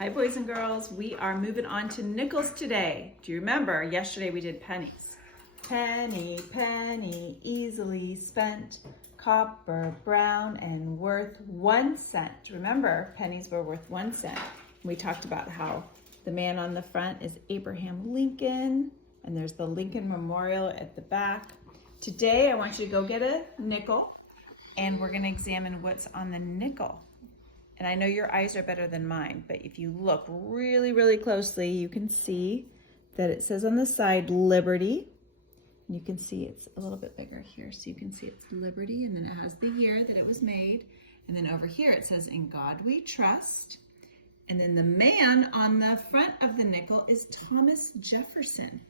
Hi boys and girls, we are moving on to nickels today. Do you remember yesterday we did pennies? Penny, penny, easily spent, copper, brown, and worth 1 cent. Remember, pennies were worth 1 cent. We talked about how the man on the front is Abraham Lincoln, and there's the Lincoln Memorial at the back. Today I want you to go get a nickel, and we're going to examine what's on the nickel. And I know your eyes are better than mine, but if you look really, really closely, you can see that it says on the side, Liberty. And you can see it's a little bit bigger here, so you can see it's Liberty, and then it has the year that it was made. And then over here it says, In God We Trust. And then the man on the front of the nickel is Thomas Jefferson.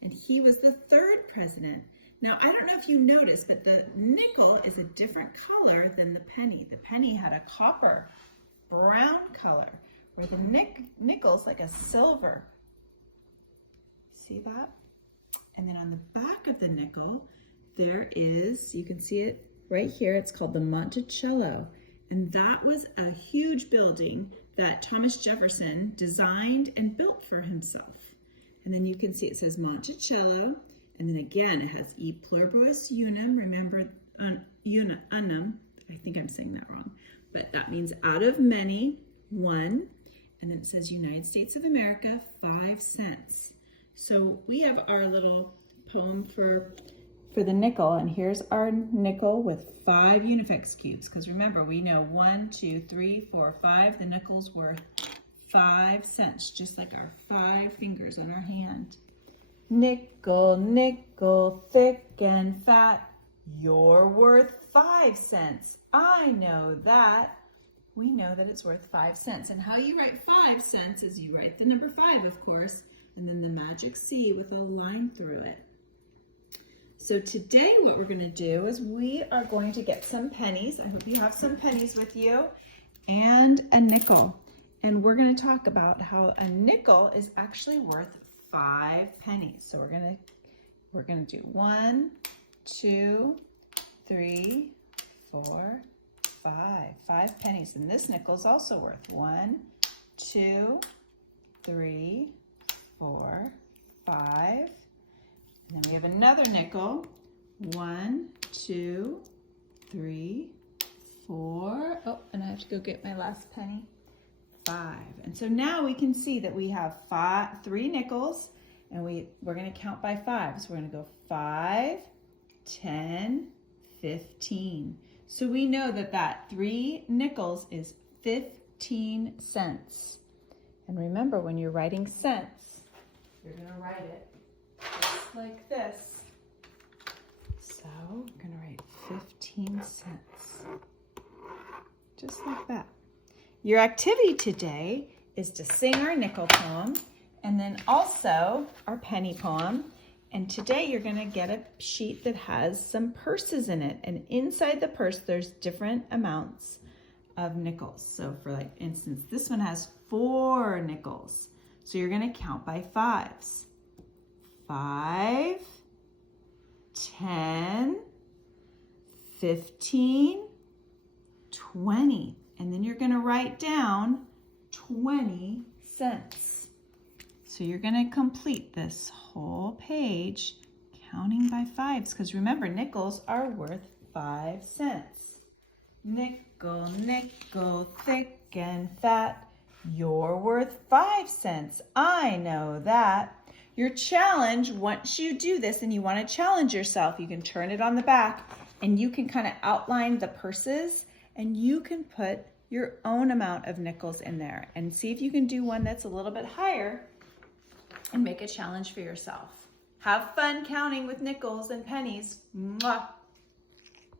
And he was the 3rd president. Now, I don't know if you noticed, but the nickel is a different color than the penny. The penny had a copper brown color, where the nickel's like a silver. See that? And then on the back of the nickel, there is, you can see it right here, it's called the Monticello. And that was a huge building that Thomas Jefferson designed and built for himself. And then you can see it says Monticello. And then again, it has E pluribus unum, remember unum, I think I'm saying that wrong, but that means out of many, 1. And then it says United States of America, 5 cents. So we have our little poem for the nickel, and here's our nickel with 5 Unifex cubes, because remember, we know 1, 2, 3, 4, 5, the nickel's worth 5 cents, just like our 5 fingers on our hand. Nickel, nickel, thick and fat, you're worth 5 cents. I know that. We know that it's worth 5 cents. And how you write 5 cents is you write the number 5, of course, and then the magic C with a line through it. So today what we're going to do is we are going to get some pennies. I hope you have some pennies with you, and a nickel. And we're going to talk about how a nickel is actually worth 5 pennies. So we're gonna do 1, 2, 3, 4, 5 pennies. And this nickel is also worth 1, 2, 3, 4, 5. And then we have another nickel. 1, 2, 3, 4. Oh, and I have to go get my last penny. 5. And so now we can see that we have 3 nickels, and we're going to count by 5. So we're going to go 5, 10, 15. So we know that 3 nickels is 15 cents. And remember, when you're writing cents, you're going to write it just like this. So we're going to write 15 cents. Just like that. Your activity today is to sing our nickel poem and then also our penny poem. And today you're going to get a sheet that has some purses in it. And inside the purse, there's different amounts of nickels. So for like instance, this one has 4 nickels. So you're going to count by 5s. 5, 10, 15, 20. And then you're going to write down 20 cents. So you're going to complete this whole page counting by 5s, because remember, nickels are worth 5 cents. Nickel, nickel, thick and fat, you're worth 5 cents. I know that. Your challenge, once you do this and you want to challenge yourself, you can turn it on the back and you can kind of outline the purses, and you can put your own amount of nickels in there and see if you can do one that's a little bit higher and make a challenge for yourself. Have fun counting with nickels and pennies. Mwah.